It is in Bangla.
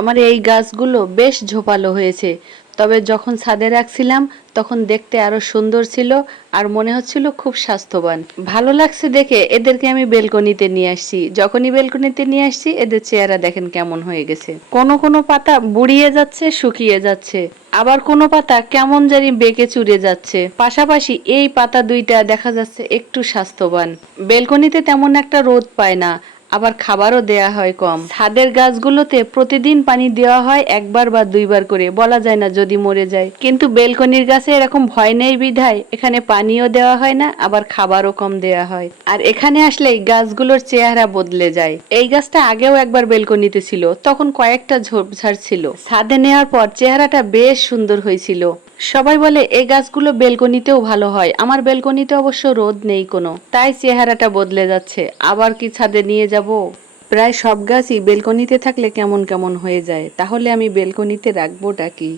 আমার এই গাছগুলো বেশ ঝোপালো হয়েছে, তবে যখন ছাদে রাখছিলাম তখন দেখতে আরো সুন্দর ছিল আর মনে হচ্ছিল খুব স্বাস্থ্যবান। ভালো লাগছে দেখে এদেরকে আমি বেলকনিতে নিয়ে আসছি। যখনই বেলকনিতে নিয়ে আসছি এদের চেহারা দেখেন কেমন হয়ে গেছে। কোনো কোনো পাতা বুড়িয়ে যাচ্ছে, শুকিয়ে যাচ্ছে, আবার কোনো পাতা কেমন জানি বেঁকে চুরে যাচ্ছে। পাশাপাশি এই পাতা দুইটা দেখা যাচ্ছে একটু স্বাস্থ্যবান। বেলকনিতে তেমন একটা রোদ পায় না, আবার খাবারও দেয়া হয় কম। ছাদের গাছগুলোতে প্রতিদিন পানি দেওয়া হয় একবার বা দুইবার করে, বলা যায় না যদি মরে যায়। কিন্তু বেলকনির গাছে এরকম ভয় নেই বিধায় এখানে পানিও দেওয়া হয় না, আবার খাবারও কম দেওয়া হয়। আর এখানে আসলেই গাছগুলোর চেহারা বদলে যায়। এই গাছটা আগেও একবার বেলকনিতে ছিল, তখন কয়েকটা ঝোপঝাড় ছিল। ছাদে নেওয়ার পর চেহারাটা বেশ সুন্দর হয়েছিল। সবাই বলে এই গাছগুলো বেলকনিতেও ভালো হয়। আমার বেলকনিতে অবশ্য রোদ নেই কোনো, তাই চেহারাটা বদলে যাচ্ছে। আবার কি ছাদে নিয়ে যাব? প্রায় সব গাছই বেলকনিতে থাকলে কেমন কেমন হয়ে যায়, তাহলে আমি বেলকনিতে রাখবোটা কি?